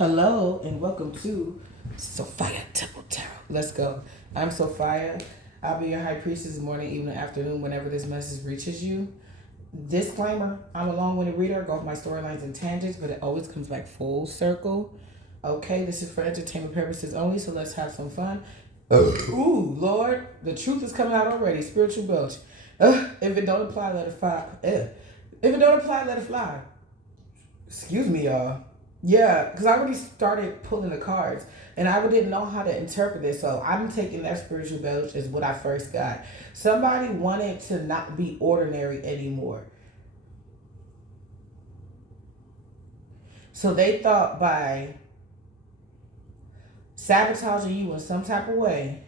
Hello and welcome to Sophia Temple Tarot. Let's go. I'm Sophia. I'll be your high priestess morning, evening, afternoon, whenever this message reaches you. Disclaimer, I'm a long-winded reader. I go off my storylines and tangents, but it always comes back full circle. Okay, this is for entertainment purposes only, so let's have some fun. Ooh, Lord, the truth is coming out already. Spiritual belch. If it don't apply, let it fly. If it don't apply, let it fly. Excuse me, y'all. Yeah, because I already started pulling the cards and I didn't know how to interpret this. So I'm taking that spiritual belch as what I first got. Somebody wanted to not be ordinary anymore. So they thought by sabotaging you in some type of way,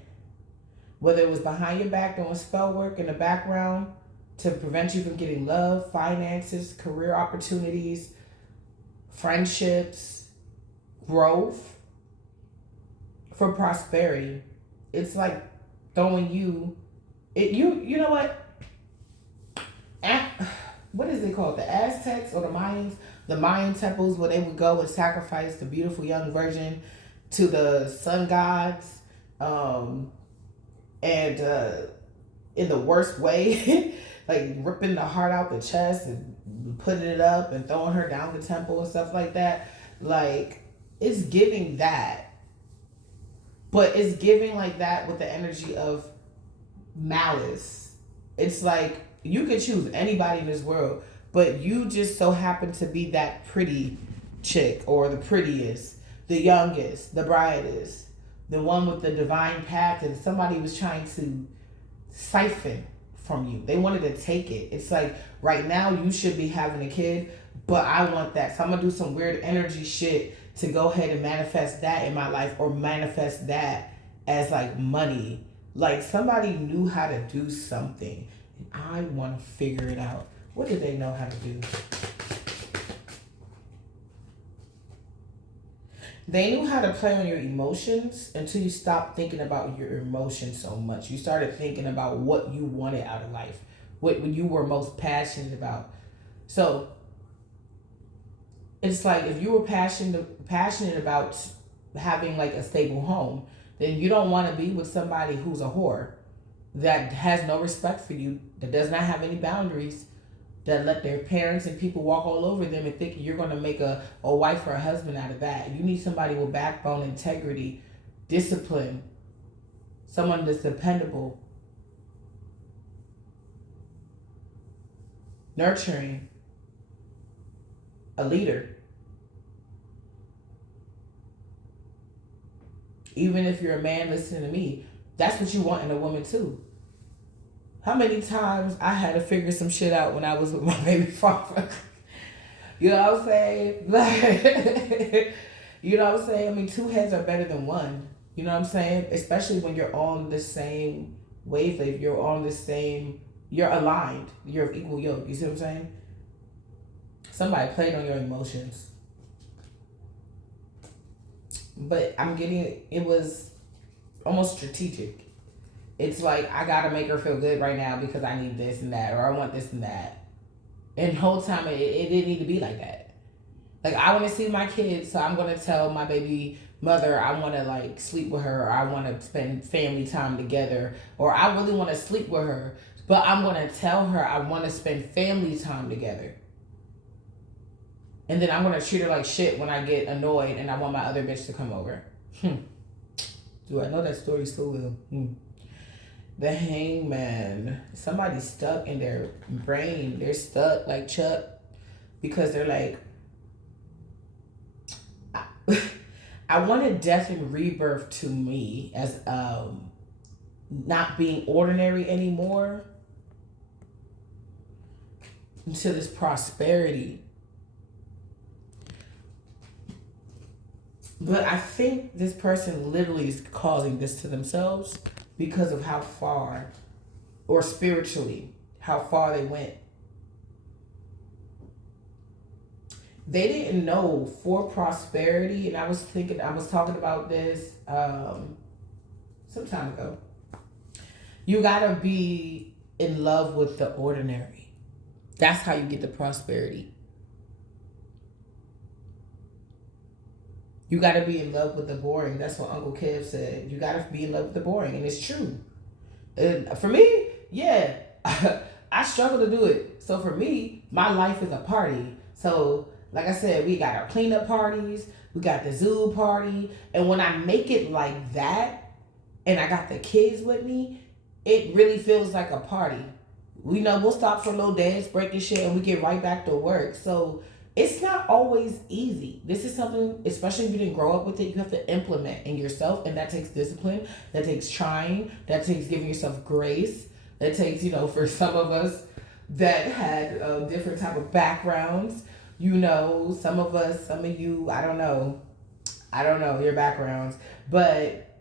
whether it was behind your back doing spell work in the background to prevent you from getting love, finances, career opportunities, friendships, growth, for prosperity. It's like throwing you you know what? What is it called? The Aztecs or the Mayans? The Mayan temples where they would go and sacrifice the beautiful young virgin to the sun gods, and in the worst way, like ripping the heart out the chest and putting it up and throwing her down the temple and stuff like that. Like, it's giving that, but it's giving like that with the energy of malice. It's like you could choose anybody in this world, but you just so happen to be that pretty chick or the prettiest, the youngest, the brightest, the one with the divine path, and somebody was trying to siphon from you. They wanted to take it. It's like right now you should be having a kid, but I want that. So I'm gonna do some weird energy shit to go ahead and manifest that in my life, or manifest that as like money. Like somebody knew how to do something and I want to figure it out. What did they know how to do? They knew how to play on your emotions until you stopped thinking about your emotions so much. You started thinking about what you wanted out of life, what you were most passionate about. So it's like if you were passionate about having like a stable home, then you don't want to be with somebody who's a whore, that has no respect for you, that does not have any boundaries, that let their parents and people walk all over them and think you're going to make a wife or a husband out of that. You need somebody with backbone, integrity, discipline, someone that's dependable, nurturing, a leader. Even if you're a man listening to me, that's what you want in a woman too. How many times I had to figure some shit out when I was with my baby father? You know what I'm saying? Like, you know what I'm saying? I mean, two heads are better than one. You know what I'm saying? Especially when you're on the same wavelength, you're aligned, you're of equal yoke. You see what I'm saying? Somebody played on your emotions. But it was almost strategic. It's like, I gotta make her feel good right now because I need this and that, or I want this and that. And the whole time it didn't need to be like that. Like, I want to see my kids, so I'm gonna tell my baby mother I want to like sleep with her, or I want to spend family time together, or I really want to sleep with her, but I'm gonna tell her I want to spend family time together. And then I'm gonna treat her like shit when I get annoyed and I want my other bitch to come over. Do I know that story so well? The Hangman. Somebody's stuck in their brain. They're stuck like Chuck because they're like, I wanted death and rebirth to me as not being ordinary anymore, into this prosperity. But I think this person literally is causing this to themselves because of how far, or spiritually, how far they went. They didn't know for prosperity, and I was talking about this some time ago. You gotta be in love with the ordinary. That's how you get the prosperity. You got to be in love with the boring. That's what Uncle Kev said. You got to be in love with the boring, and it's true. And for me, yeah, I struggle to do it. So for me, my life is a party. So like I said, we got our cleanup parties, we got the zoo party, and when I make it like that, and I got the kids with me, it really feels like a party. We know we'll stop for a little dance break and shit, and we get right back to work. So it's not always easy. This is something, especially if you didn't grow up with it, you have to implement in yourself, and that takes discipline, that takes trying, that takes giving yourself grace, that takes, for some of us that had different type of backgrounds, some of us, some of you, I don't know your backgrounds, but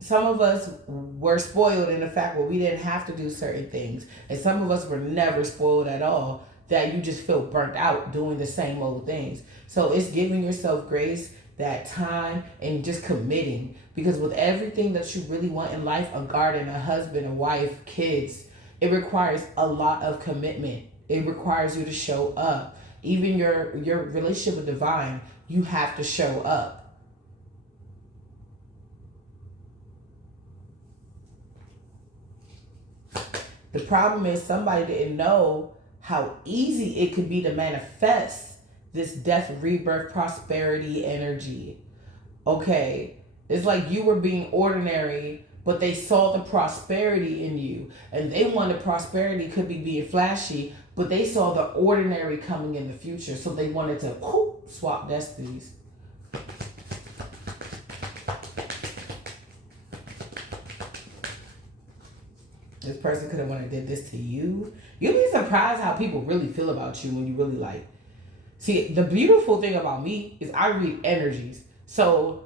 some of us were spoiled in the fact where we didn't have to do certain things, and some of us were never spoiled at all, that you just feel burnt out doing the same old things. So it's giving yourself grace, that time, and just committing. Because with everything that you really want in life, a garden, a husband, a wife, kids, it requires a lot of commitment. It requires you to show up. Even your relationship with divine, you have to show up. The problem is somebody didn't know how easy it could be to manifest this death, rebirth, prosperity energy. Okay, it's like you were being ordinary, but they saw the prosperity in you, and they wanted prosperity, could be being flashy, but they saw the ordinary coming in the future, so they wanted to swap destinies. This person could have went and did this to you. You'll be surprised how people really feel about you when you really like. See, the beautiful thing about me is I read energies. So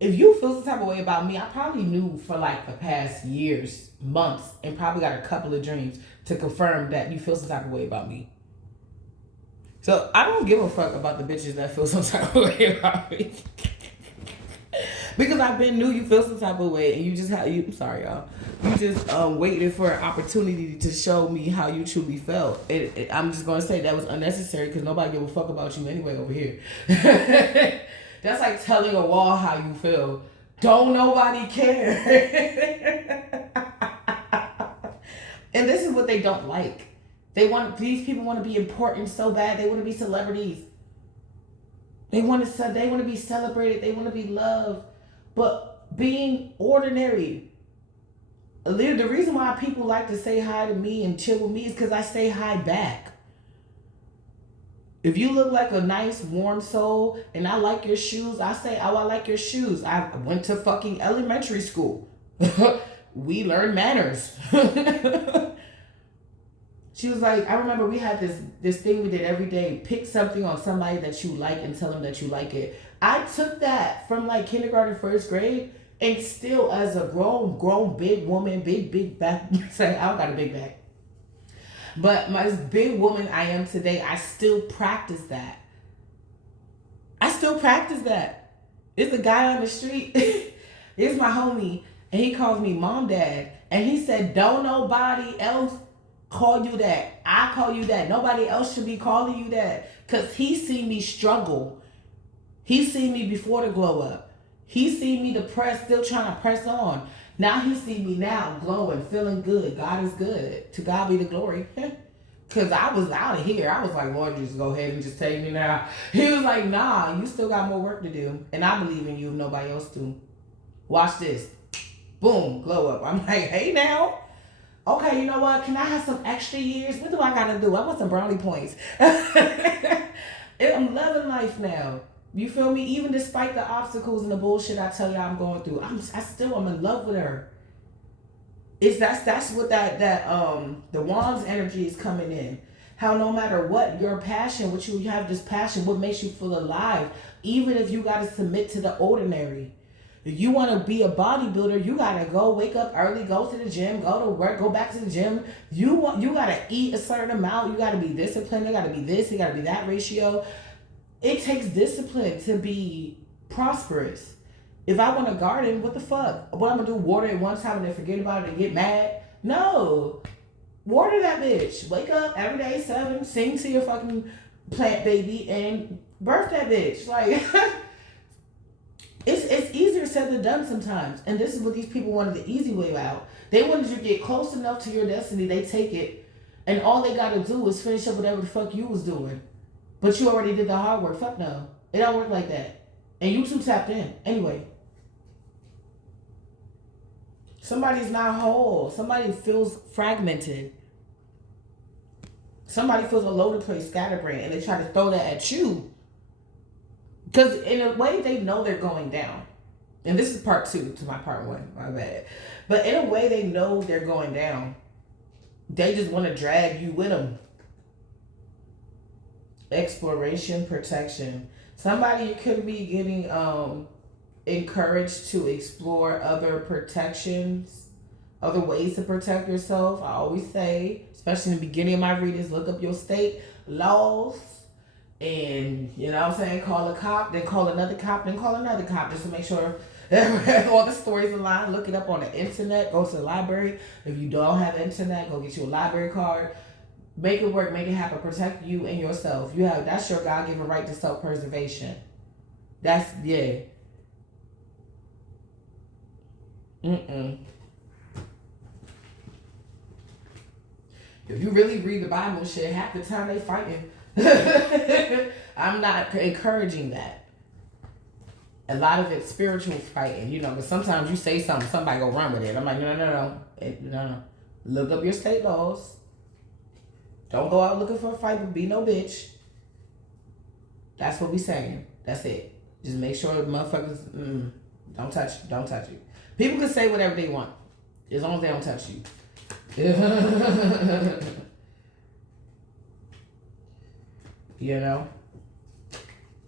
if you feel some type of way about me, I probably knew for like the past years, months, and probably got a couple of dreams to confirm that you feel some type of way about me. So I don't give a fuck about the bitches that feel some type of way about me. Because I've been knew you feel some type of way, and you just I'm sorry, y'all. You just waited for an opportunity to show me how you truly felt. I'm just gonna say that was unnecessary because nobody give a fuck about you anyway over here. That's like telling a wall how you feel. Don't nobody care. And this is what they don't like. These people want to be important so bad. They want to be celebrities. They want to be celebrated. They want to be loved. But being ordinary. The reason why people like to say hi to me and chill with me is because I say hi back. If you look like a nice, warm soul and I like your shoes, I say, oh, I like your shoes. I went to fucking elementary school. We learned manners. She was like, I remember we had this thing we did every day. Pick something on somebody that you like and tell them that you like it. I took that from like kindergarten, first grade, and still as a grown big woman, big back. Say, I don't got a big back. But my big woman I am today, I still practice that. It's a guy on the street. It's my homie, and he calls me mom, dad. And he said, don't nobody else call you that. I call you that. Nobody else should be calling you that. Because he seen me struggle. He seen me before the glow up. He seen me still trying to press on. Now he see me now glowing, feeling good. God is good. To God be the glory. Because I was out of here. I was like, Lord, just go ahead and just take me now. He was like, nah, you still got more work to do. And I believe in you if nobody else do. Watch this. Boom, glow up. I'm like, hey now. Okay, you know what? Can I have some extra years? What do I got to do? I want some brownie points. I'm loving life now. You feel me? Even despite the obstacles and the bullshit I tell you I'm going through, I'm in love with her. That's what the Wands energy is coming in. How no matter what your passion, what you have this passion, what makes you feel alive, even if you got to submit to the ordinary. If you want to be a bodybuilder, you got to go wake up early, go to the gym, go to work, go back to the gym. You got to eat a certain amount. You got to be disciplined. It got to be this. It got to be that ratio. It takes discipline to be prosperous. If I want a garden, what the fuck? What I'm going to do, water it one time and then forget about it and get mad? No. Water that bitch. Wake up every day, 7, sing to your fucking plant baby and birth that bitch. Like, it's easier said than done sometimes. And this is what these people wanted the easy way out. They wanted you to get close enough to your destiny, they take it, and all they gotta do is finish up whatever the fuck you was doing. But you already did the hard work. Fuck no. It don't work like that. And you too tapped in. Anyway. Somebody's not whole. Somebody feels fragmented. Somebody feels all over the place, scatterbrained, and they try to throw that at you. Because in a way, they know they're going down. And this is part 2 to my part 1. My bad. But in a way, they know they're going down. They just want to drag you with them. Exploration, protection. Somebody could be getting encouraged to explore other protections, other ways to protect yourself. I always say, especially in the beginning of my readings, look up your state laws. And, you know what I'm saying, call a cop, then call another cop, then call another cop, just to make sure all the stories align. Look it up on the internet. Go to the library. If you don't have internet, go get you a library card. Make it work. Make it happen. Protect you and yourself. That's your God-given right to self-preservation. That's, yeah. If you really read the Bible shit, half the time they fighting. I'm not encouraging that. A lot of it's spiritual fighting, but sometimes you say something, somebody go run with it. I'm like, no. Look up your state laws. Don't go out looking for a fight, but be no bitch. That's what we saying. That's it. Just make sure motherfuckers don't touch you. People can say whatever they want, as long as they don't touch you.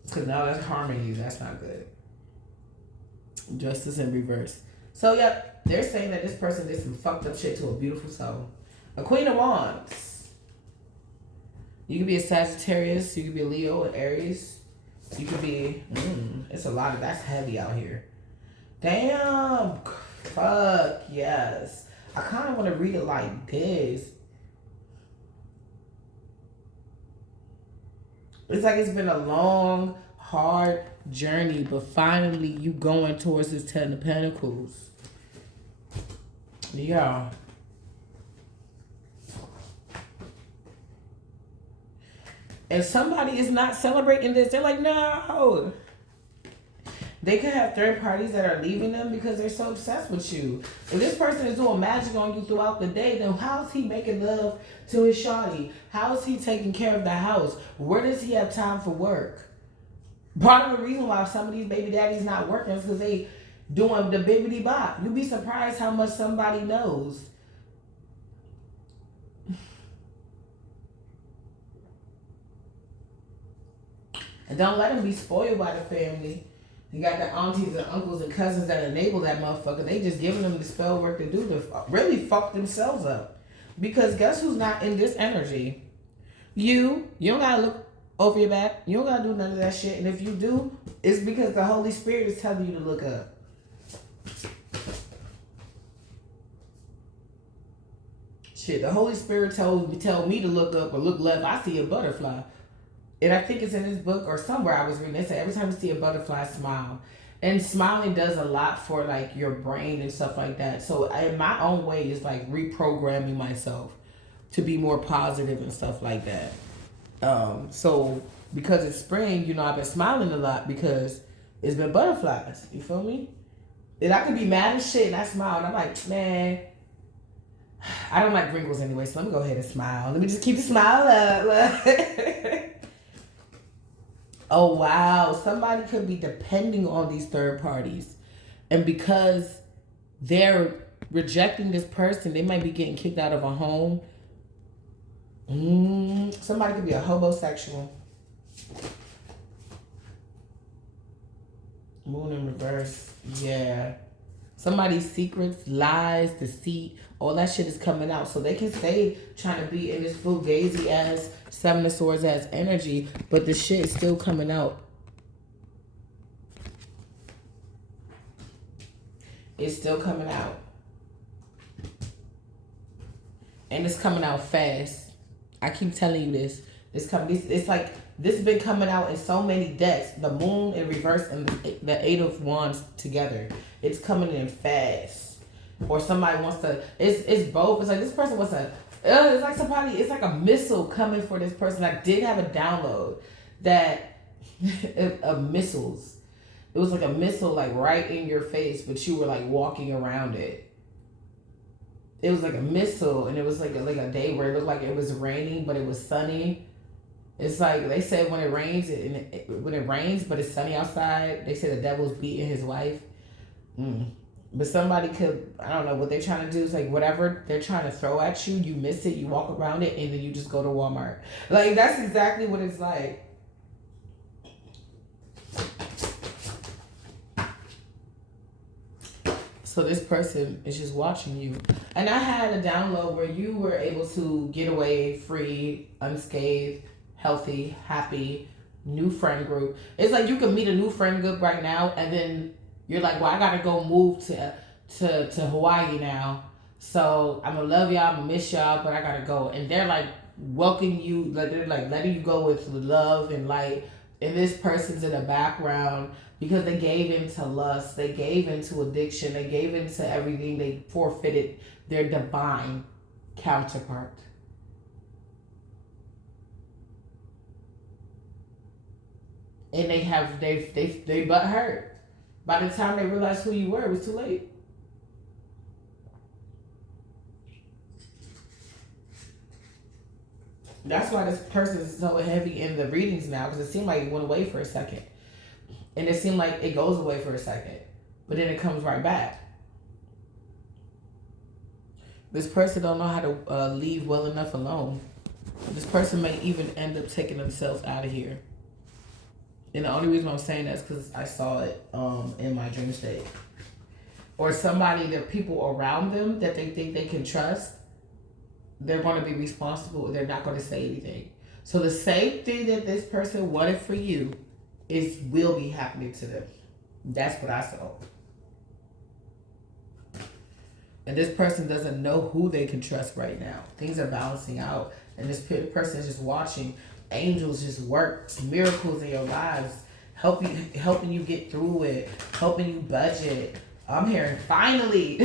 Because now that's harming you. That's not good. Justice in reverse. So, yep, they're saying that this person did some fucked up shit to a beautiful soul. A Queen of Wands. You could be a Sagittarius. You could be a Leo, an Aries. You could be... it's a lot of... That's heavy out here. Damn. Fuck, yes. I kind of want to read it like this. It's like it's been a long, hard journey, but finally you going towards this 10 of Pentacles. Yeah. And somebody is not celebrating this. They're like, no. They could have third parties that are leaving them because they're so obsessed with you. If this person is doing magic on you throughout the day, then how is he making love to his shawty? How is he taking care of the house? Where does he have time for work? Part of the reason why some of these baby daddies not working is because they doing the bibbity bop. You'd be surprised how much somebody knows. And don't let them be spoiled by the family. You got the aunties and uncles and cousins that enable that motherfucker. They just giving them the spell work to do to really fuck themselves up. Because guess who's not in this energy? You don't gotta look over your back. You don't gotta do none of that shit. And if you do, it's because the Holy Spirit is telling you to look up. Shit, the Holy Spirit tell me to look up or look left. I see a butterfly. And I think it's in this book or somewhere I was reading. They say every time you see a butterfly, smile. And smiling does a lot for like your brain and stuff like that. So in my own way, it's like reprogramming myself to be more positive and stuff like that. So because it's spring, I've been smiling a lot because it's been butterflies. You feel me? And I could be mad as shit and I smile and I'm like, man, I don't like wrinkles anyway, so let me go ahead and smile. Let me just keep the smile up. Oh, wow. Somebody could be depending on these third parties. And because they're rejecting this person, they might be getting kicked out of a home. Somebody could be a homosexual. Moon in reverse. Yeah. Somebody's secrets, lies, deceit, all that shit is coming out. So they can stay trying to be in this fugazi ass, Seven of Swords ass energy, but the shit is still coming out. It's still coming out. And it's coming out fast. I keep telling you this. It's coming. It's like this has been coming out in so many decks. The moon in reverse and the eight of wands together. It's coming in fast. Or somebody wants to, it's both. It's like this person wants to, it's like somebody, it's like a missile coming for this person. I did have a download that, of missiles. It was like a missile like right in your face, but you were like walking around it. It was like a missile, and it was like a day where it looked like it was raining, but it was sunny. It's like they said when it rains, when it rains, but it's sunny outside. They say the devil's beating his wife. But somebody could, I don't know what they're trying to do. It's like whatever they're trying to throw at you, you miss it, you walk around it, and then you just go to Walmart. Like that's exactly what it's like. So this person is just watching you. And I had a download where you were able to get away free, unscathed, healthy, happy, new friend group. It's like you can meet a new friend group right now, and then you're like, well, I gotta go move to Hawaii now. So I'm gonna love y'all, I'm gonna miss y'all, but I gotta go. And they're like welcoming you, like they're like letting you go with love and light. And this person's in the background because they gave into lust, they gave into addiction, they gave into everything, they forfeited their divine counterpart. And they butt hurt. By the time they realized who you were, it was too late. That's why this person is so heavy in the readings now, because it seemed like it went away for a second. And it seemed like it goes away for a second, but then it comes right back. This person don't know how to leave well enough alone. This person may even end up taking themselves out of here. And the only reason I'm saying that is because I saw it in my dream state. Or somebody, there are people around them that they think they can trust. They're going to be responsible. They're not going to say anything. So the same thing that this person wanted for you will be happening to them. That's what I saw. And this person doesn't know who they can trust right now. Things are balancing out. And this person is just watching angels just work miracles in your lives, helping you get through it, helping you budget. I'm hearing finally.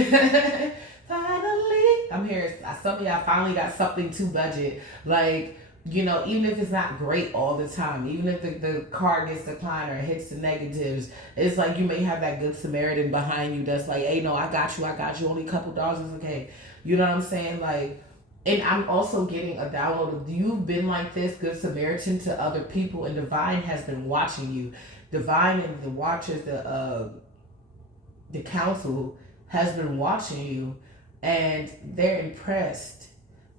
Finally. I'm hearing some of y'all finally got something to budget. Like, you know, even if it's not great all the time, even if the card gets declined or hits the negatives, it's like you may have that good Samaritan behind you that's like, hey, no, I got you, only a couple dollars is okay. You know what I'm saying? Like, and I'm also getting a download of you've been like this good Samaritan to other people, and Divine has been watching you. Divine and the watchers, the council has been watching you, and they're impressed.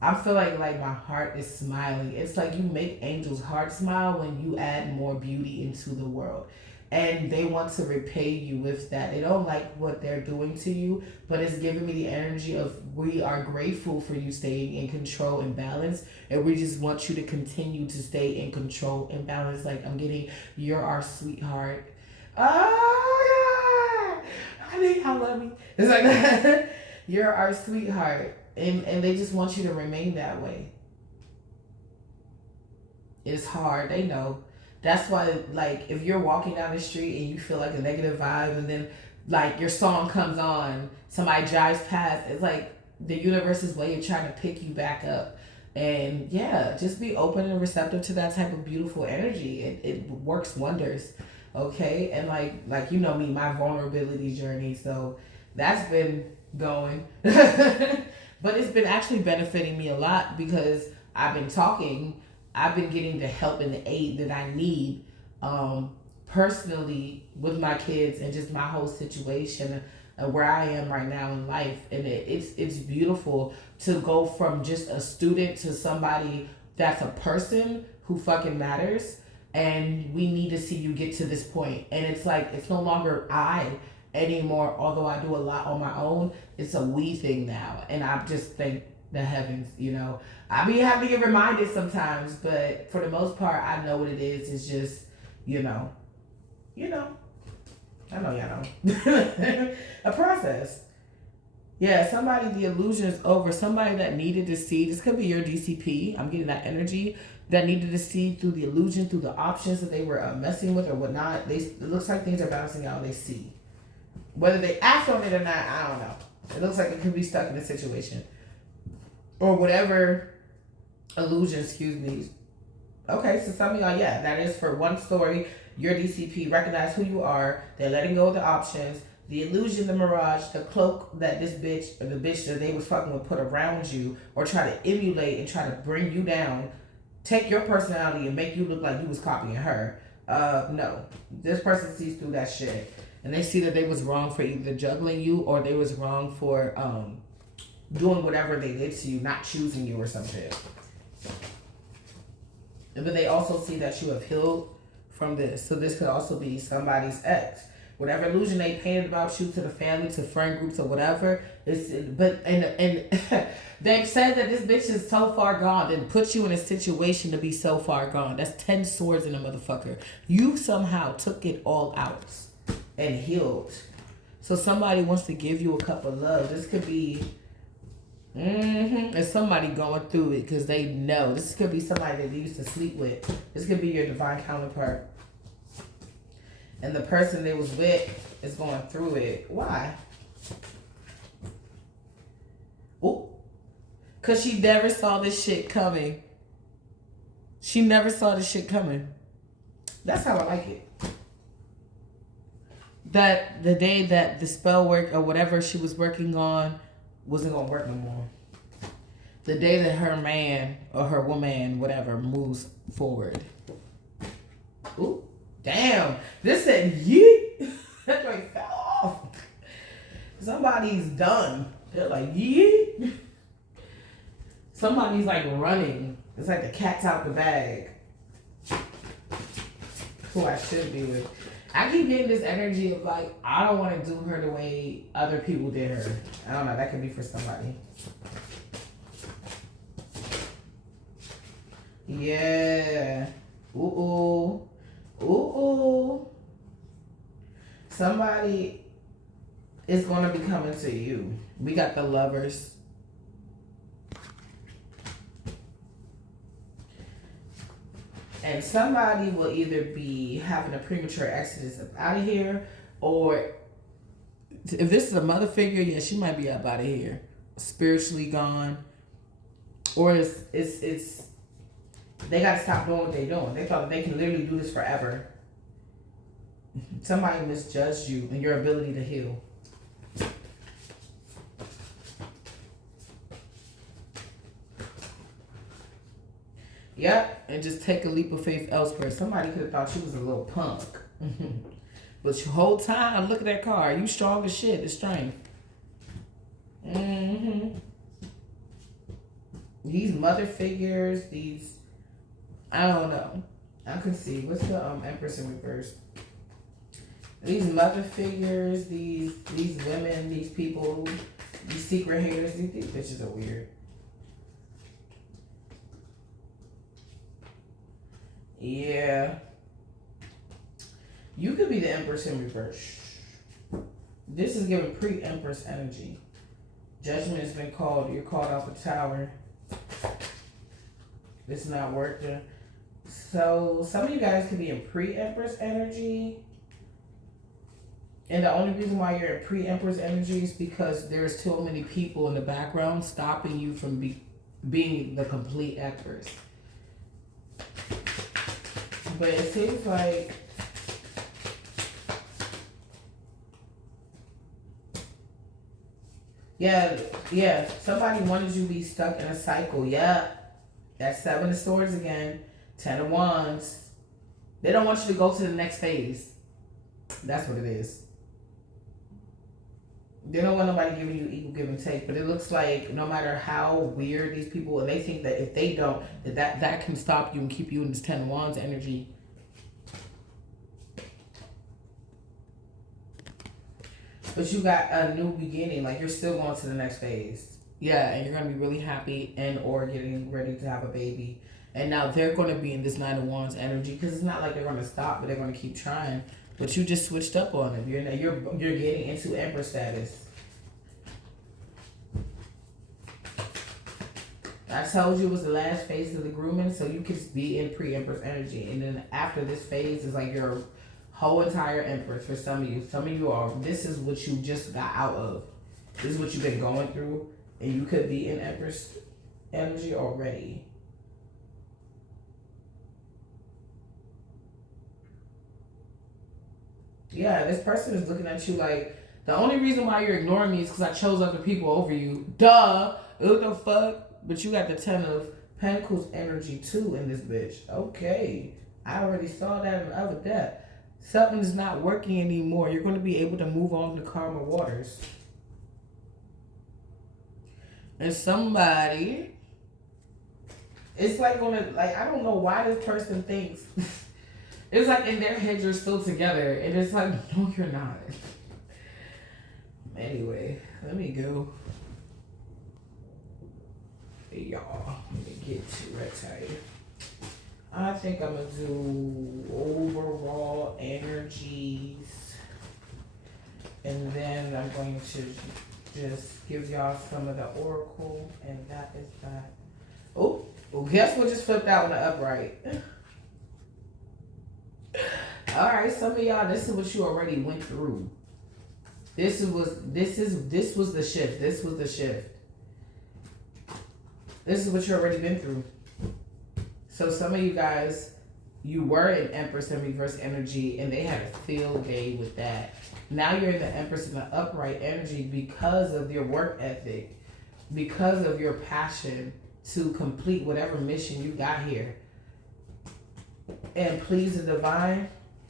I feel like my heart is smiling. It's like you make angels' heart smile when you add more beauty into the world. And they want to repay you with that. They don't like what they're doing to you, but it's giving me the energy of we are grateful for you staying in control and balance, and we just want you to continue to stay in control and balance. Like I'm getting, you're our sweetheart. Oh, honey, I love you. It's like that. You're our sweetheart. And they just want you to remain that way. It's hard. They know. That's why, like, if you're walking down the street and you feel like a negative vibe, and then, like, your song comes on, somebody drives past, it's like the universe's way of trying to pick you back up. And, yeah, just be open and receptive to that type of beautiful energy. It works wonders, okay? And, like you know me, my vulnerability journey, so that's been going. But it's been actually benefiting me a lot because I've been talking. I've been getting the help and the aid that I need personally with my kids and just my whole situation where I am right now in life. And it's beautiful to go from just a student to somebody that's a person who fucking matters. And we need to see you get to this point. And it's like, it's no longer I anymore, although I do a lot on my own. It's a we thing now. And I just thank the heavens, you know. I be having to get reminded sometimes, but for the most part, I know what it is. It's just, you know, I know y'all know. A process. Yeah, somebody, the illusion is over. Somebody that needed to see, this could be your DCP. I'm getting that energy that needed to see through the illusion, through the options that they were messing with or whatnot. It looks like things are bouncing out. They see. Whether they act on it or not, I don't know. It looks like it could be stuck in a situation. Or whatever illusion, excuse me. Okay, so some of y'all, yeah, that is for one story. Your DCP recognize who you are. They're letting go of the options. The illusion, the mirage, the cloak that this bitch or the bitch that they was fucking with put around you or try to emulate and try to bring you down, take your personality and make you look like you was copying her. No. This person sees through that shit. And they see that they was wrong for either juggling you or they was wrong for doing whatever they did to you, not choosing you or some shit. But they also see that you have healed from this. So this could also be somebody's ex. Whatever illusion they painted about you to the family, to friend groups or whatever. And they've said that this bitch is so far gone and put you in a situation to be so far gone. That's 10 swords in a motherfucker. You somehow took it all out and healed. So somebody wants to give you a cup of love. This could be and somebody going through it because they know. This could be somebody that they used to sleep with. This could be your divine counterpart. And the person they was with is going through it. Why? Oh, because she never saw this shit coming. She never saw this shit coming. That's how I like it. That the day that the spell work or whatever she was working on wasn't going to work no more. The day that her man or her woman, whatever, moves forward. Ooh. Damn, this said yeet. That joint fell off. Somebody's done. They're like yeet. Somebody's like running. It's like the cat's out the bag. Who I should be with. I keep getting this energy of like, I don't want to do her the way other people did her. I don't know, that could be for somebody. Yeah. Ooh. Ooh. Somebody is going to be coming to you. We got the Lovers. And somebody will either be having a premature exodus up out of here, or if this is a mother figure, yeah, she might be up out of here. Spiritually gone. Or it's they got to stop doing what they're doing. They thought they can literally do this forever. Somebody misjudged you and your ability to heal. Yep, and just take a leap of faith elsewhere. Somebody could have thought you was a little punk. But the whole time, look at that card. You strong as shit. The strength. These mother figures, these... I don't know. I can see. What's the Empress in reverse? These mother figures, these women, these people, these secret haters, these bitches are weird. Yeah. You could be the Empress in reverse. This is giving pre-Empress energy. Judgment has been called. You're called out the tower. It's not working. So some of you guys could be in pre-Empress energy. And the only reason why you're in pre-Empress energy is because there's too many people in the background stopping you from being the complete Empress. But it seems like yeah, somebody wanted you to be stuck in a cycle. Yeah, that's 7 of Swords again, 10 of Wands. They don't want you to go to the next phase. That's what it is. They don't want nobody giving you equal give and take, but it looks like no matter how weird these people, and they think that if they don't, that can stop you and keep you in this 10 of Wands energy. But you got a new beginning, like you're still going to the next phase. Yeah, and you're going to be really happy and or getting ready to have a baby. And now they're going to be in this 9 of Wands energy because it's not like they're going to stop, but they're going to keep trying. But you just switched up on them. You're getting into Empress status. I told you it was the last phase of the grooming, so you could be in pre-empress energy, and then after this phase is like your whole entire empress. For some of you, this is what you just got out of. This is what you've been going through, and you could be in empress energy already. Yeah, this person is looking at you like, the only reason why you're ignoring me is because I chose other people over you. Duh. What the fuck? But you got the 10 of Pentacles energy too in this bitch. Okay. I already saw that in the other deck. Something's not working anymore. You're going to be able to move on to karma waters. And somebody, it's like I don't know why this person thinks, it's like in their head you're still together. And it's like, no, you're not. Anyway, let me go. Hey, y'all, let me get to reptile. I think I'm going to do overall energies. And then I'm going to just give y'all some of the oracle. And that is that. Oh, well, guess what just flipped out in the upright? All right, some of y'all, this is what you already went through. This was the shift. This was the shift. This is what you already been through. So some of you guys, you were in Empress and reverse energy, and they had a field day with that. Now you're in the Empress and the upright energy because of your work ethic, because of your passion to complete whatever mission you got here. And please the divine.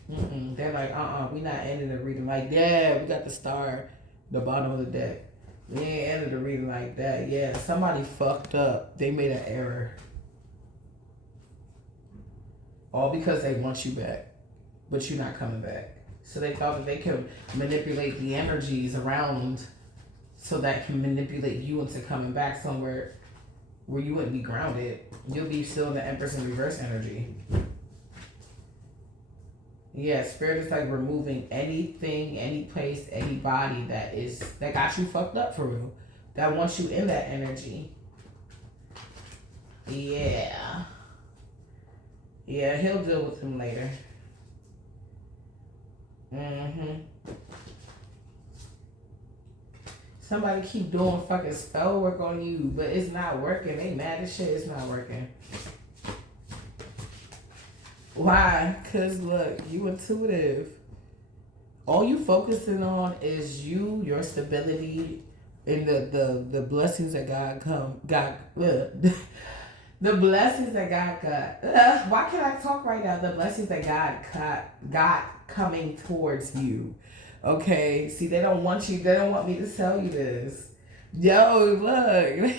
They're like, we not ending the reading like that. We got the star, the bottom of the deck. We ain't ended the reading like that. Yeah, somebody fucked up. They made an error. All because they want you back, but you're not coming back. So they thought that they could manipulate the energies around so that can manipulate you into coming back somewhere where you wouldn't be grounded. You'll be still in the Empress in reverse energy. Yeah, Spirit is like removing anything, any place, anybody that got you fucked up for real. That wants you in that energy. Yeah. Yeah, he'll deal with him later. Somebody keep doing fucking spell work on you, but it's not working. They mad as shit, it's not working. Why? Because look, you intuitive. All you focusing on is your stability, and the blessings that the blessings that God got. Why can't I talk right now? The blessings that God got coming towards you. Okay? See, they don't want me to tell you this. Yo, look.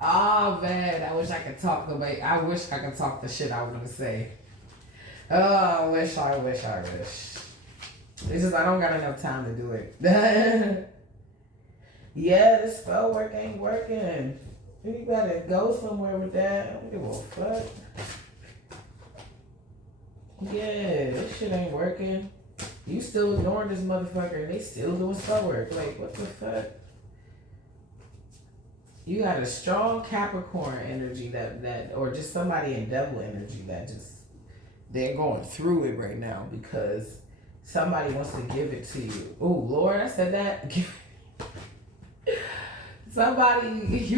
Oh man, I wish I could talk the way. I wish I could talk the shit I was gonna say. Oh, I wish. It's just I don't got enough time to do it. Yeah, this spell work ain't working. You better go somewhere with that. I don't give a fuck. Yeah, this shit ain't working. You still ignoring this motherfucker and they still doing spell work. Like, what the fuck? You got a strong Capricorn energy that or just somebody in devil energy that just, they're going through it right now because somebody wants to give it to you. Oh, Lord, I said that. You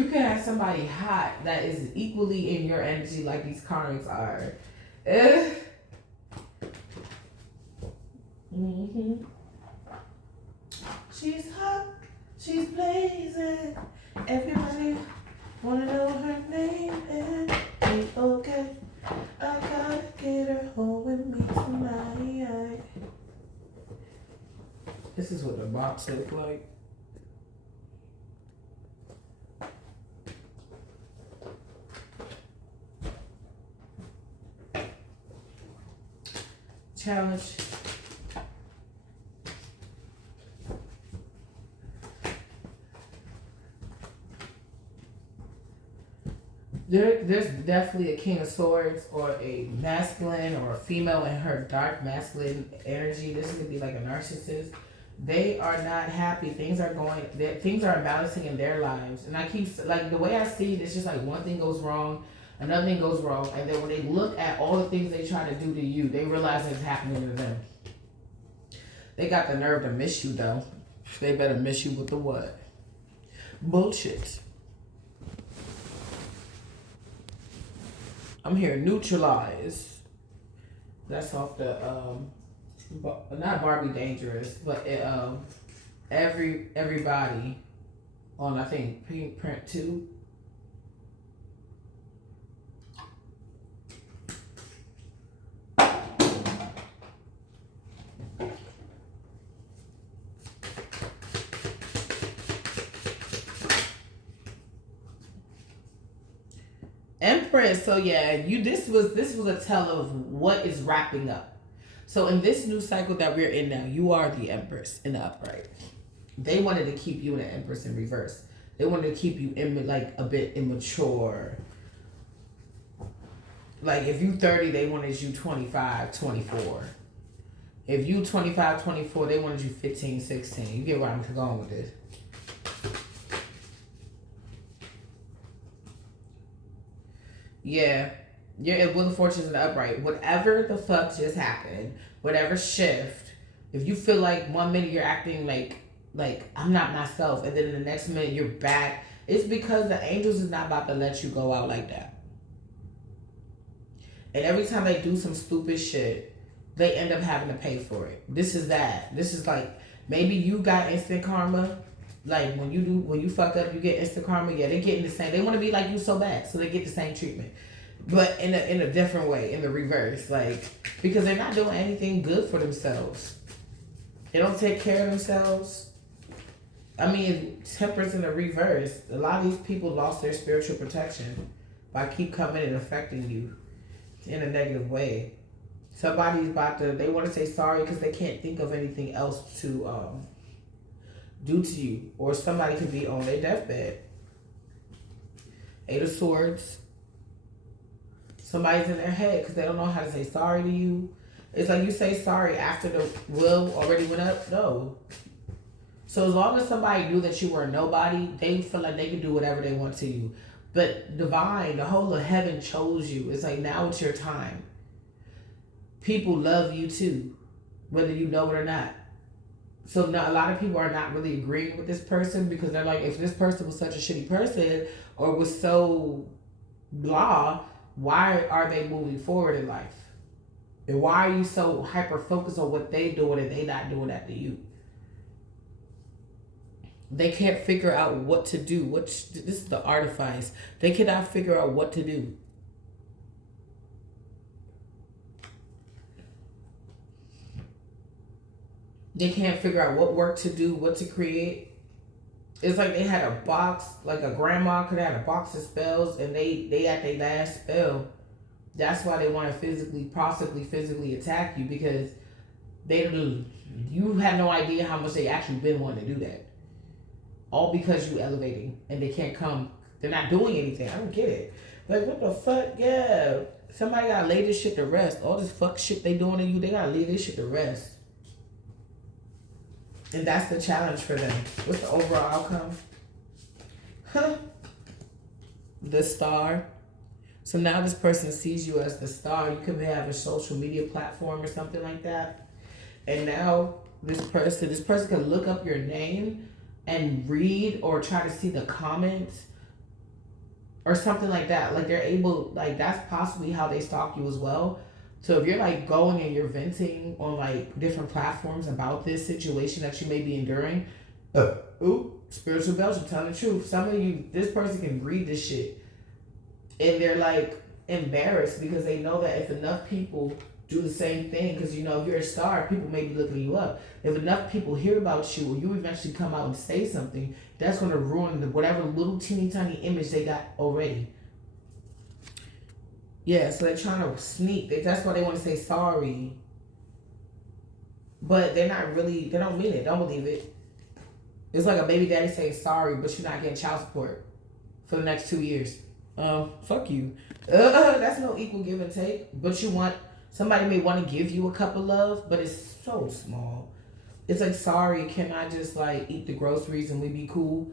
can have somebody hot that is equally in your energy like these karmics are. She's hot, she's blazing. Everybody wanna know her name and be okay. I gotta get her home with me tonight. This is what the box look like. Challenge. There's definitely a King of Swords or a masculine or a female in her dark masculine energy. This could be like a narcissist. They are not happy. Things are imbalancing in their lives. And I keep, like, the way I see it, it's just like one thing goes wrong, another thing goes wrong, and then when they look at all the things they try to do to you, they realize it's happening to them. They got the nerve to miss you, though. They better miss you with the what? Bullshit. I'm here neutralize. That's off the not Barbie Dangerous, but everybody on, I think, pt.2. Empress. So yeah, this was a tell of what is wrapping up. So in this new cycle that we're in now, you are the Empress in the upright. They wanted to keep you in the Empress in reverse. They wanted to keep you in, like, a bit immature. Like, if you 30, they wanted you 25, 24. If you 25, 24, they wanted you 15, 16. You get where I'm going with this. Yeah. You're at Wheel of Fortune in the upright. Whatever the fuck just happened, whatever shift, if you feel like 1 minute you're acting like I'm not myself, and then in the next minute you're back, it's because the angels is not about to let you go out like that. And every time they do some stupid shit, they end up having to pay for it. This is that. This is like, maybe you got instant karma. Like, when you fuck up, you get instant karma. Yeah, they're getting the same. They want to be like you so bad, so they get the same treatment. But in a different way, in the reverse. Like, because they're not doing anything good for themselves. They don't take care of themselves. I mean, Temperance in the reverse. A lot of these people lost their spiritual protection by keep coming and affecting you in a negative way. Somebody's they want to say sorry because they can't think of anything else to do to you. Or somebody could be on their deathbed. 8 of Swords. Somebody's in their head because they don't know how to say sorry to you. It's like you say sorry after the will already went up. No. So as long as somebody knew that you were a nobody, they feel like they can do whatever they want to you. But divine, the whole of heaven chose you. It's like, now it's your time. People love you too, whether you know it or not. So now a lot of people are not really agreeing with this person because they're like, if this person was such a shitty person or was so blah, why are they moving forward in life? And why are you so hyper focused on what they doing and they not doing that to you? They can't figure out what to do. This is the artifice. They cannot figure out what to do. They can't figure out what work to do, what to create. It's like they had a box, like a grandma could have had a box of spells, and they at their last spell. That's why they want to possibly physically attack you, because you have no idea how much they actually been wanting to do that. All because you elevating, and they can't come. They're not doing anything. I don't get it. Like, what the fuck? Yeah. Somebody gotta lay this shit to rest. All this fuck shit they doing to you, they gotta lay this shit to rest. And that's the challenge for them. What's the overall outcome? The Star. So now this person sees you as the star. You could have a social media platform or something like that. And now this person can look up your name and read or try to see the comments or something like that. Like, they're able, like, that's possibly how they stalk you as well. So if you're like going and you're venting on like different platforms about this situation that you may be enduring, spiritual Belgium, telling the truth. Some of you, this person can read this shit and they're like embarrassed because they know that if enough people do the same thing, because you know, if you're a star, people may be looking you up. If enough people hear about you or you eventually come out and say something, that's going to ruin whatever little teeny tiny image they got already. Yeah, so they're trying to sneak. That's why they want to say sorry. But they're not really, they don't mean it. Don't believe it. It's like a baby daddy saying sorry, but you're not getting child support for the next 2 years. Fuck you. That's no equal give and take. But somebody may want to give you a cup of love, but it's so small. It's like, sorry, can I just like eat the groceries and we be cool?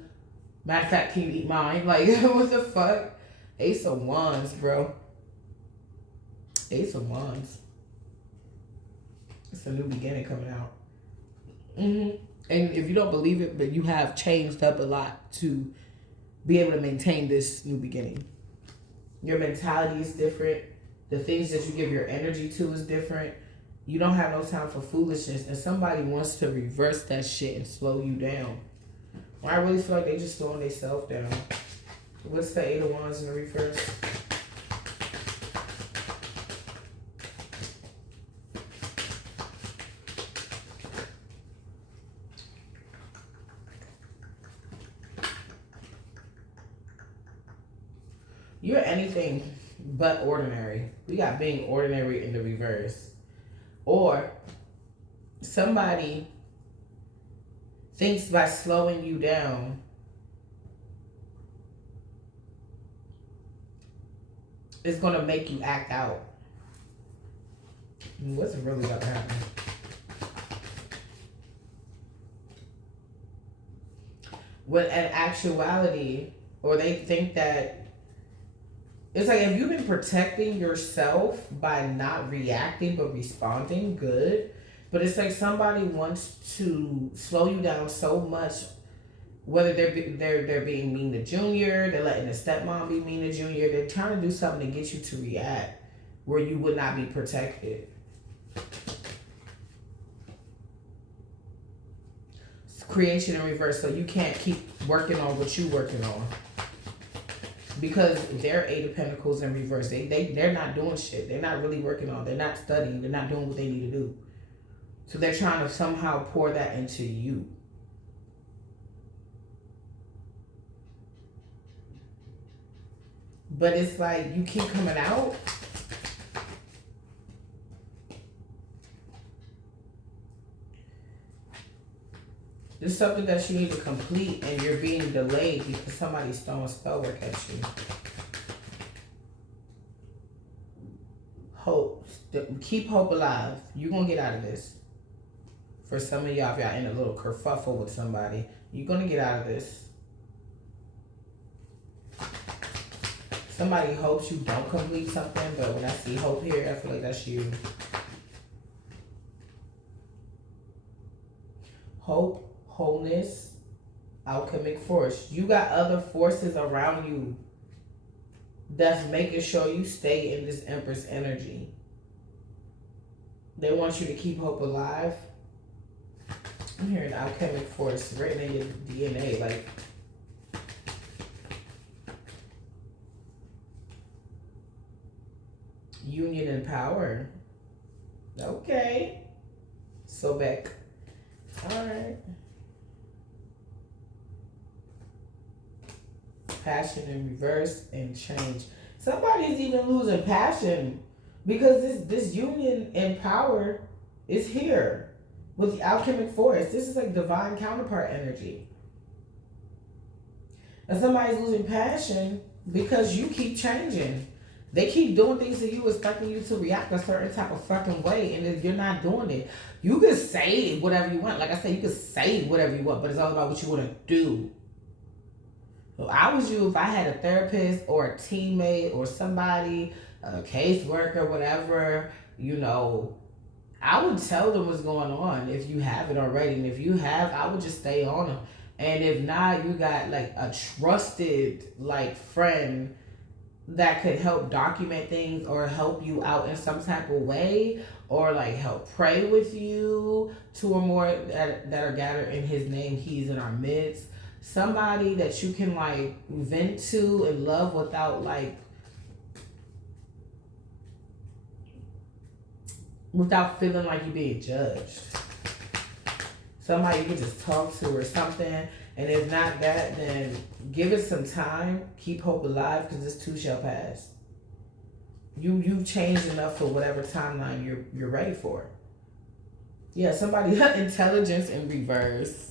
Matter of fact, can you eat mine? Like, what the fuck? Ace of Wands, bro. Ace of Wands. It's a new beginning coming out. And if you don't believe it, but you have changed up a lot to be able to maintain this new beginning. Your mentality is different. The things that you give your energy to is different. You don't have no time for foolishness, and somebody wants to reverse that shit and slow you down. I really feel like they just slowing themselves down. What's the Eight of Wands in the reverse? You're anything but ordinary. We got being ordinary in the reverse. Or somebody thinks by slowing you down, it's going to make you act out. What's really about to happen? When in actuality, or they think that, it's like if you've been protecting yourself by not reacting but responding, good. But it's like somebody wants to slow you down so much, whether they're being mean to Junior, they're letting the stepmom be mean to Junior, they're trying to do something to get you to react where you would not be protected. It's creation in reverse, so you can't keep working on what you're working on. Because they're Eight of Pentacles in reverse. They're not doing shit. They're not really working on. They're not studying. They're not doing what they need to do. So they're trying to somehow pour that into you. But it's like you keep coming out. There's something that you need to complete and you're being delayed because somebody's throwing spell work at you. Hope. Keep hope alive. You're going to get out of this. For some of y'all, if y'all in a little kerfuffle with somebody, you're going to get out of this. Somebody hopes you don't complete something, but when I see hope here, I feel like that's you. Hope. Wholeness, alchemic force. You got other forces around you that's making sure you stay in this Empress energy. They want you to keep hope alive. I'm hearing alchemic force written in your DNA, like union and power. Okay. So back. All right. Passion in reverse and change. Somebody's even losing passion because this union and power is here with the alchemic force. This is like divine counterpart energy. And somebody's losing passion because you keep changing. They keep doing things to you, expecting you to react a certain type of fucking way, and you're not doing it. You can say whatever you want. Like I said, you can say whatever you want, but it's all about what you want to do. So I was you if I had a therapist or a teammate or somebody, a caseworker, whatever, you know, I would tell them what's going on if you haven't already. And if you have, I would just stay on them. And if not, you got like a trusted like friend that could help document things or help you out in some type of way, or like help pray with you. Two or more that are gathered in his name, he's in our midst. Somebody that you can like vent to and love without feeling like you're being judged. Somebody you can just talk to or something. And if not that, then give it some time. Keep hope alive, because this too shall pass. You've changed enough for whatever timeline you're ready for. Yeah, somebody intelligence in reverse.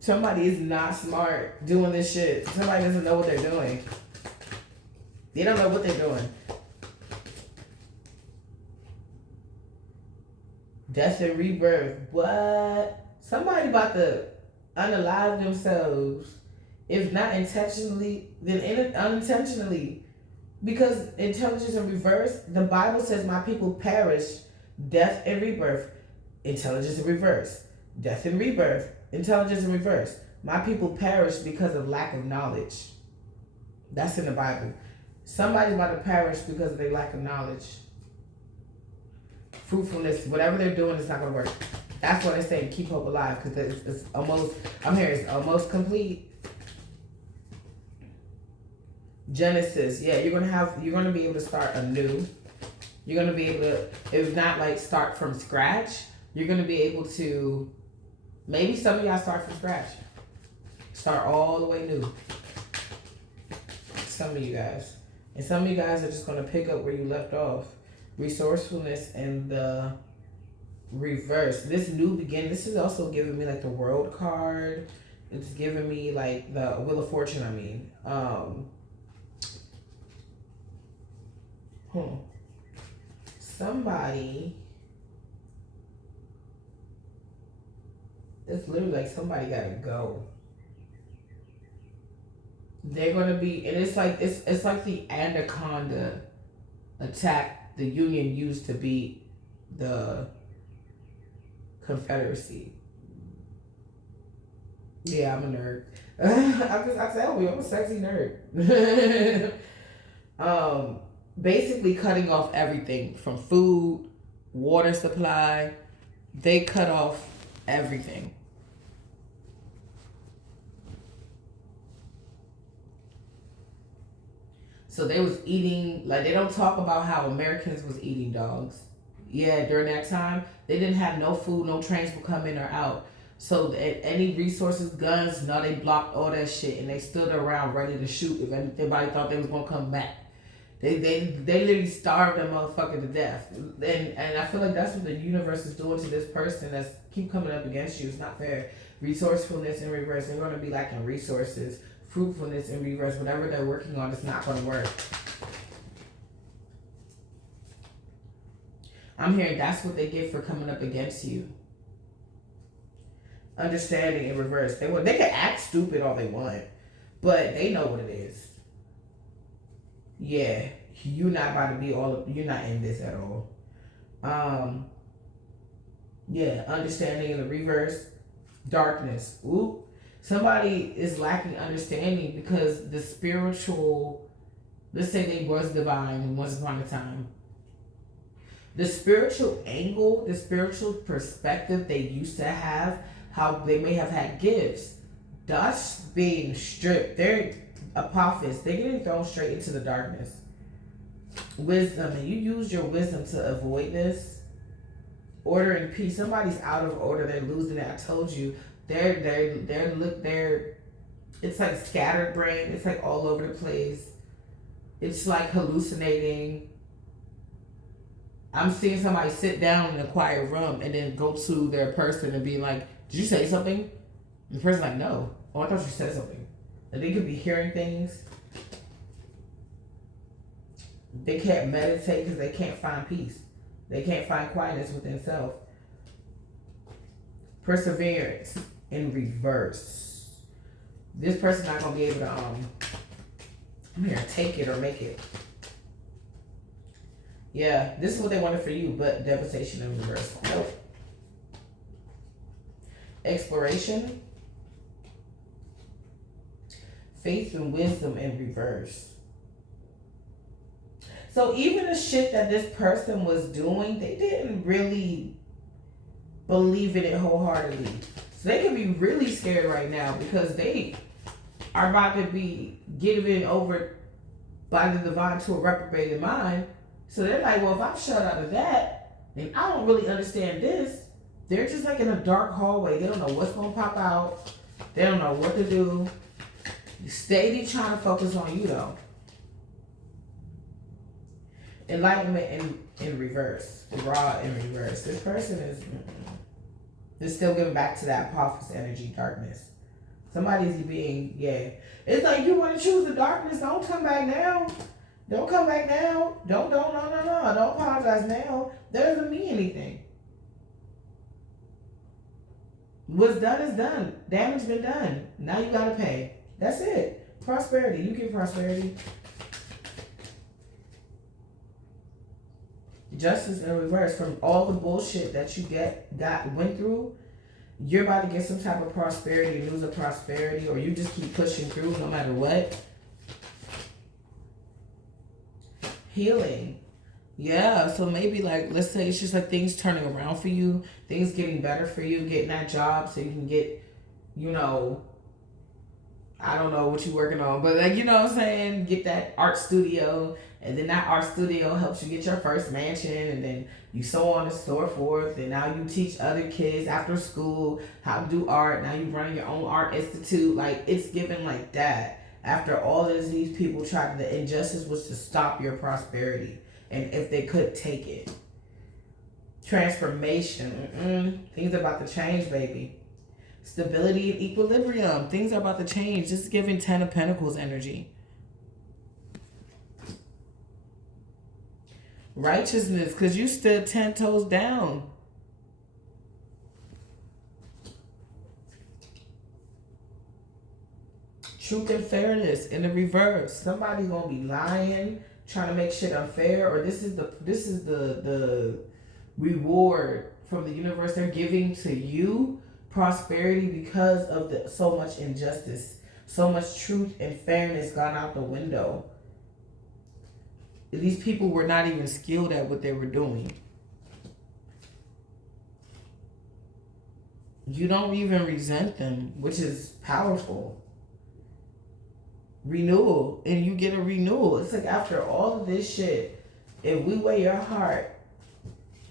Somebody is not smart doing this shit. Somebody doesn't know what they're doing. They don't know what they're doing. Death and rebirth. What? Somebody about to unalive themselves. If not intentionally, then unintentionally. Because intelligence in reverse, the Bible says my people perish. Death and rebirth. Intelligence in reverse. Death and rebirth. Intelligence in reverse. My people perish because of lack of knowledge. That's in the Bible. Somebody's about to perish because of their lack of knowledge. Fruitfulness, whatever they're doing, is not going to work. That's what they say, keep hope alive, because it's almost, I'm here, it's almost complete. Genesis, yeah, you're going to be able to start anew. You're going to be able to, if not like start from scratch, you're going to be able to, maybe some of y'all start from scratch. Start all the way new. Some of you guys. And some of you guys are just going to pick up where you left off. Resourcefulness and the reverse. This new beginning. This is also giving me like the World card. It's giving me like the Wheel of Fortune. I mean, somebody. It's literally like somebody gotta go. They're gonna be, and it's like the anaconda attack the Union used to beat the Confederacy. Yeah, I'm a nerd. I tell you, I'm a sexy nerd. Basically cutting off everything from food, water supply. They cut off everything. So they was eating, like they don't talk about how Americans was eating dogs. Yeah, during that time, they didn't have no food, no trains would come in or out. So any resources, guns, no, they blocked all that shit and they stood around ready to shoot if anybody thought they was gonna come back. They literally starved that motherfucker to death. And I feel like that's what the universe is doing to this person that's keep coming up against you. It's not fair. Resourcefulness in reverse. They're gonna be lacking resources. Fruitfulness in reverse, whatever they're working on, it's not going to work. I'm hearing that's what they get for coming up against you. Understanding in reverse. They can act stupid all they want, but they know what it is. Yeah, you're not about to be you're not in this at all. Yeah, understanding in the reverse. Darkness. Ooh. Somebody is lacking understanding because the spiritual, let's say they was divine once upon a time. The spiritual angle, the spiritual perspective they used to have, how they may have had gifts, that's being stripped. They're apophis. They're getting thrown straight into the darkness. Wisdom, and you use your wisdom to avoid this. Order and peace. Somebody's out of order. They're losing it. I told you. They're it's like scattered brain. It's like all over the place. It's like hallucinating. I'm seeing somebody sit down in a quiet room and then go to their person and be like, did you say something? And the person's like, no. Oh, I thought you said something. And they could be hearing things. They can't meditate because they can't find peace. They can't find quietness within self. Perseverance in reverse. This person's not going to be able to, I'm here, take it or make it. Yeah, this is what they wanted for you, but devastation in reverse. Nope. Exploration. Faith and wisdom in reverse. So even the shit that this person was doing, they didn't really believe in it wholeheartedly. So they can be really scared right now because they are about to be given over by the divine to a reprobated mind. So they're like, well, if I'm shut out of that, then I don't really understand this. They're just like in a dark hallway. They don't know what's going to pop out. They don't know what to do. Steady trying to focus on you, though. Enlightenment in reverse. Raw in reverse. This person is still giving back to that apophis energy, darkness. Somebody's being, yeah. It's like you want to choose the darkness. Don't come back now. Don't come back now. No. Don't apologize now. That doesn't mean anything. What's done is done. Damage been done. Now you gotta pay. That's it. Prosperity. You get prosperity. Justice in reverse. From all the bullshit that you went through, you're about to get some type of prosperity, news of prosperity, or you just keep pushing through no matter what. Healing. Yeah, so maybe like, let's say it's just like things turning around for you, things getting better for you, getting that job so you can get, you know, I don't know what you're working on, but like, you know what I'm saying? Get that art studio, and then that art studio helps you get your first mansion, and then you so on and so forth, and now you teach other kids after school how to do art. Now you run your own art institute. Like, it's given like that. After all of these people tried, the injustice was to stop your prosperity. And if they could take it. Transformation. Things are about to change, baby. Stability and equilibrium. Things are about to change. This is giving 10 of Pentacles energy. Righteousness, because you stood 10 toes down. Truth and fairness in the reverse. Somebody's gonna be lying, trying to make shit unfair, or this is the reward from the universe they're giving to you, prosperity, because of so much injustice, so much truth and fairness gone out the window. These people were not even skilled at what they were doing. You don't even resent them, which is powerful. Renewal, and you get a renewal. It's like, after all of this shit, if we weigh your heart,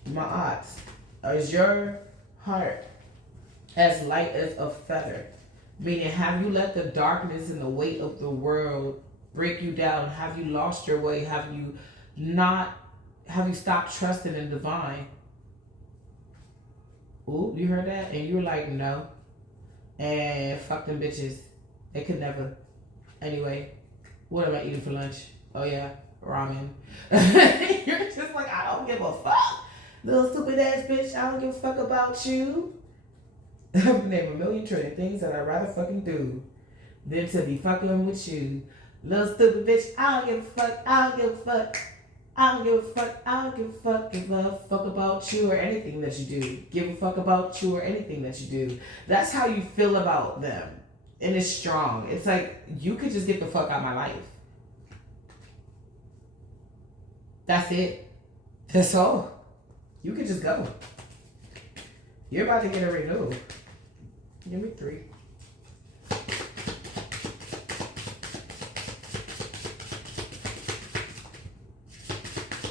my odds, is your heart as light as a feather? Meaning, have you let the darkness and the weight of the world break you down? Have you lost your way? Have you stopped trusting in divine? Ooh, you heard that? And you're like, no. And fuck them bitches. They could never. Anyway, what am I eating for lunch? Oh yeah, ramen. You're just like, I don't give a fuck. Little stupid ass bitch, I don't give a fuck about you. I can name a million trillion things that I'd rather fucking do than to be fucking with you. Little stupid bitch, I don't give a fuck, I don't give a fuck. I don't give a fuck, I don't give a fuck, give a fuck about you or anything that you do. Give a fuck about you or anything that you do. That's how you feel about them. And it's strong. It's like, you could just get the fuck out of my life. That's it. That's all. You could just go. You're about to get a renewal. Give me 3.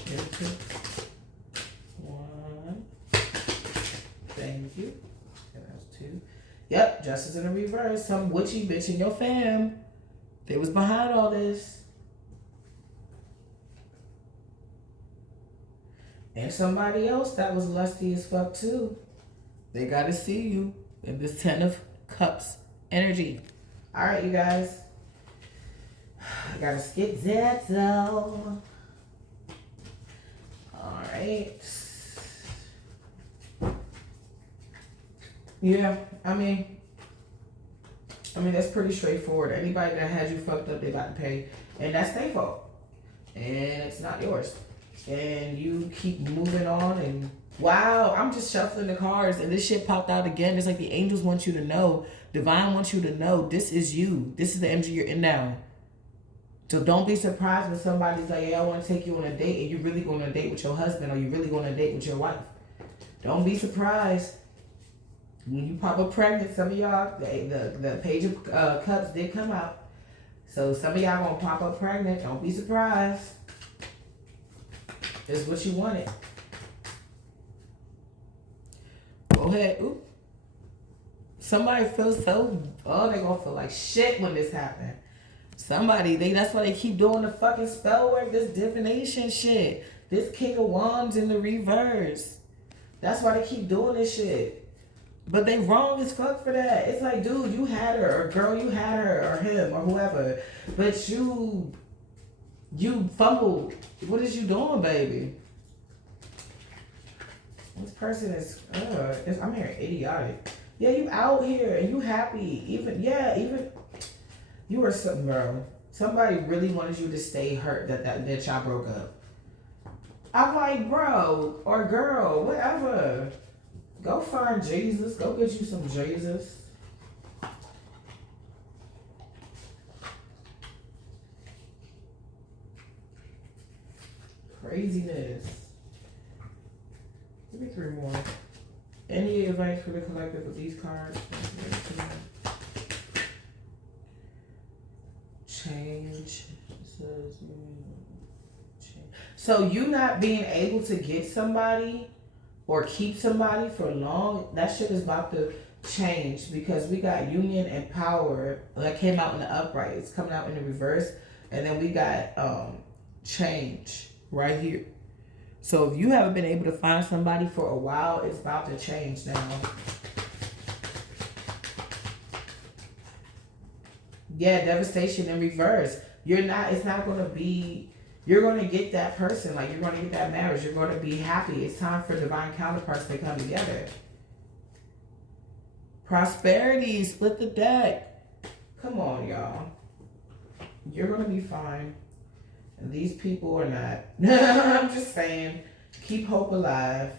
Give me 2. 1. Thank you. And that's 2. Yep, justice in the reverse. Some witchy bitch in your fam. They was behind all this. And somebody else that was lusty as fuck too. They got to see you in this 10 of Cups energy. All right, you guys. I got to skip that though. All right. Yeah, I mean, that's pretty straightforward. Anybody that had you fucked up, they got to pay. And that's their fault. And it's not yours. And you keep moving on. And wow, I'm just shuffling the cards. And this shit popped out again. It's like the angels want you to know. Divine wants you to know this is you. This is the energy you're in now. So don't be surprised when somebody's like, yeah, I want to take you on a date. And you're really going on a date with your husband. Or you're really going on a date with your wife. Don't be surprised. When you pop up pregnant, some of y'all, the Page of Cups did come out. So some of y'all gonna pop up pregnant. Don't be surprised. It's what you wanted. Go ahead. Ooh. Somebody feels so, they gonna feel like shit when this happens. That's why they keep doing the fucking spell work, this divination shit. This King of Wands in the reverse. That's why they keep doing this shit. But they wrong as fuck for that. It's like, dude, you had her, or girl, you had her, or him, or whoever. But you fumbled. What is you doing, baby? This person is, I'm hearing idiotic. Yeah, you out here and you happy. Even you were something, bro. Somebody really wanted you to stay hurt that y'all broke up. I'm like, bro or girl, whatever. Go find Jesus. Go get you some Jesus. Craziness. Give me 3 more. Any advice for the collective of these cards? Change. So you not being able to get somebody or keep somebody for long, that shit is about to change because we got union and power that came out in the upright. It's coming out in the reverse. And then we got change right here. So if you haven't been able to find somebody for a while, it's about to change now. Yeah, devastation in reverse. It's not going to be, you're going to get that person. Like, you're going to get that marriage. You're going to be happy. It's time for divine counterparts to come together. Prosperity, split the deck. Come on, y'all. You're going to be fine. And these people are not. I'm just saying, keep hope alive.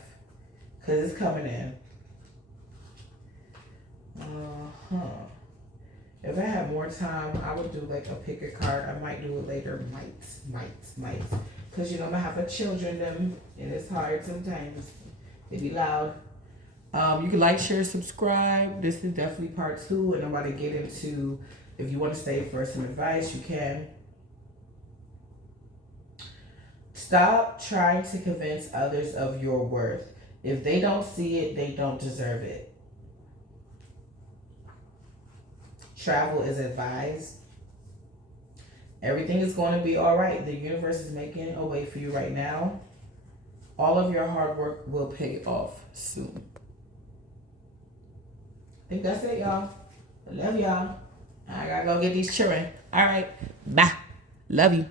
Because it's coming in. If I had more time, I would do like a pick a card. I might do it later. Might. Because, you know, I'm going to have children, them, and it's hard sometimes. They be loud. You can like, share, subscribe. This is definitely part 2. And I'm about to get into, if you want to stay for some advice, you can. Stop trying to convince others of your worth. If they don't see it, they don't deserve it. Travel is advised. Everything is going to be all right. The universe is making a way for you right now. All of your hard work will pay off soon. I think that's it, y'all. I love y'all. I gotta go get these children. All right. Bye. Love you.